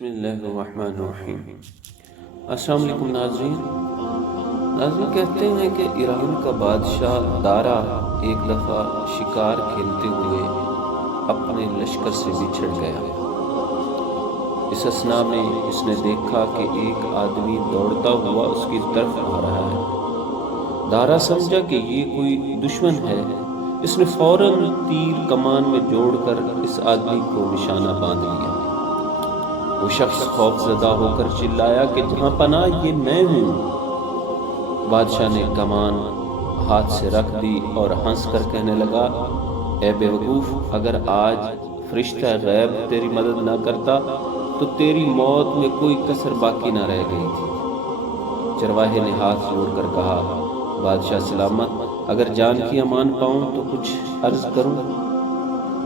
بسم اللہ الرحمن الرحیم۔ السلام علیکم ناظرین کہتے ہیں کہ ایران کا بادشاہ دارا ایک دفعہ شکار کھیلتے ہوئے اپنے لشکر سے بچھڑ گیا۔ اس اثناء میں اس نے دیکھا کہ ایک آدمی دوڑتا ہوا اس کی طرف آ رہا ہے۔ دارا سمجھا کہ یہ کوئی دشمن ہے۔ اس نے فوراً تیر کمان میں جوڑ کر اس آدمی کو نشانہ باندھ لیا۔ وہ شخص خوف زدہ ہو کر چلایا کہ جہاں پناہ یہ میں ہوں۔ بادشاہ نے کمان ہاتھ سے رکھ دی اور ہنس کر کہنے لگا، اے بے وقوف، اگر آج فرشتہ غیب تیری مدد نہ کرتا تو تیری موت میں کوئی کسر باقی نہ رہ گئی تھی۔ چرواہے نے ہاتھ جوڑ کر کہا، بادشاہ سلامت، اگر جان کی امان پاؤں تو کچھ عرض کروں؟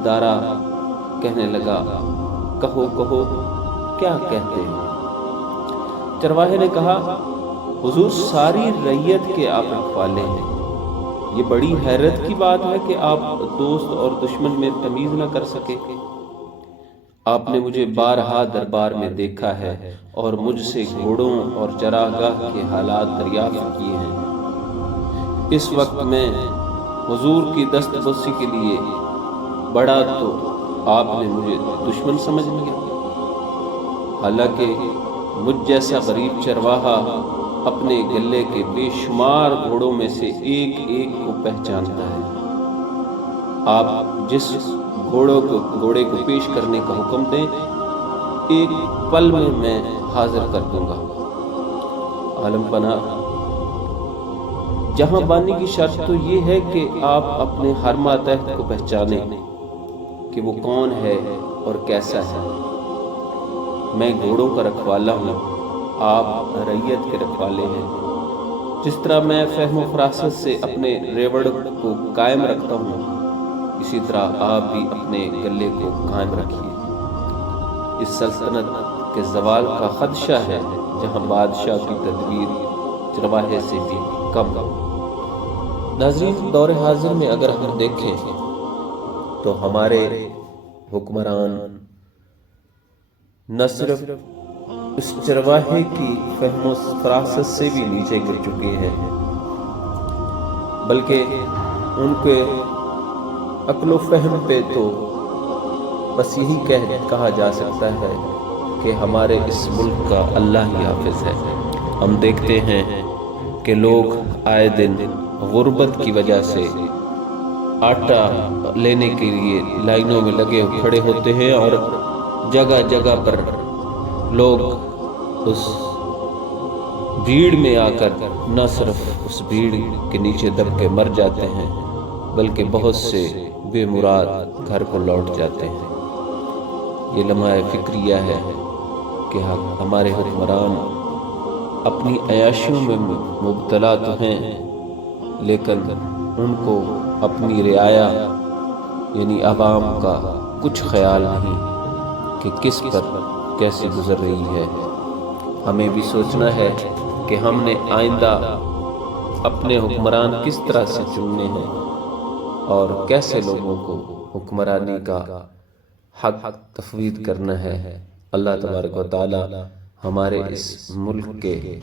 دارا کہنے لگا، کہو کہو، کیا کہتے ہیں؟ چرواہے نے کہا، حضور ساری رعیت کے آپ رکھوالے ہیں۔ یہ بڑی حیرت کی بات ہے کہ آپ دوست اور دشمن میں تمیز نہ کر سکے۔ آپ نے مجھے بارہا دربار میں دیکھا ہے اور مجھ سے گھوڑوں اور چراگاہ کے حالات دریافت کیے ہیں۔ اس وقت میں حضور کی دست بوسی کے لیے بڑا تو آپ نے مجھے دشمن سمجھ لیا۔ حالانکہ مجھ جیسا غریب چرواہا اپنے گلے کے بے شمار گھوڑوں میں سے ایک ایک کو پہچانتا ہے۔ آپ جس گھوڑے کو پیش کرنے کا حکم دیں، ایک پل میں حاضر کر دوں گا۔ عالم پناہ، جہاں بانی کی شرط تو یہ ہے کہ آپ اپنے ہر ماتحت کو پہچانیں کہ وہ کون ہے اور کیسا ہے۔ میں گھوڑوں کا رکھوالا ہوں، آپ رعیت کے رکھوالے ہیں۔ جس طرح میں فہم و فراست سے اپنے ریوڑ کو قائم رکھتا ہوں، اسی طرح آپ بھی اپنے گلے کو قائم رکھیے۔ اس سلطنت کے زوال کا خدشہ ہے جہاں بادشاہ کی تدبیر چرواہے سے بھی کم۔ ناظرین، دور حاضر میں اگر ہم دیکھیں تو ہمارے حکمران نہ صرف اس چرواہے کی فہم و فراست سے بھی نیچے گر چکے ہیں، بلکہ ان کے عقل و فہم پہ تو بس یہی کہا جا سکتا ہے کہ ہمارے اس ملک کا اللہ ہی حافظ ہے۔ ہم دیکھتے ہیں کہ لوگ آئے دن غربت کی وجہ سے آٹا لینے کے لیے لائنوں میں لگے کھڑے ہوتے ہیں، اور جگہ جگہ پر لوگ اس بھیڑ میں آ کر نہ صرف اس بھیڑ کے نیچے دب کے مر جاتے ہیں، بلکہ بہت سے بے مراد گھر کو لوٹ جاتے ہیں۔ یہ لمحہ فکریہ ہے کہ ہمارے حکمران اپنی عیاشیوں میں مبتلا تو ہیں، لیکن ان کو اپنی رعایا یعنی عوام کا کچھ خیال نہیں کہ کس پر کیسے گزر رہی ہے۔ ہمیں بھی سوچنا ہے کہ ہم نے آئندہ اپنے حکمران کس طرح سے چننے ہیں اور کیسے لوگوں کو حکمرانی کا حق تفویض کرنا ہے۔ اللہ تبارک و تعالی ہمارے اس ملک کے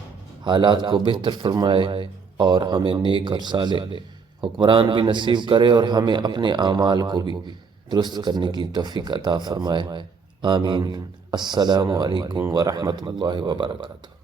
حالات کو بہتر فرمائے اور ہمیں نیک اور صالح حکمران بھی نصیب کرے، اور ہمیں اپنے اعمال کو بھی درست کرنے کی توفیق عطا فرمائے۔ آمین۔ السلام علیکم ورحمۃ اللہ وبرکاتہ۔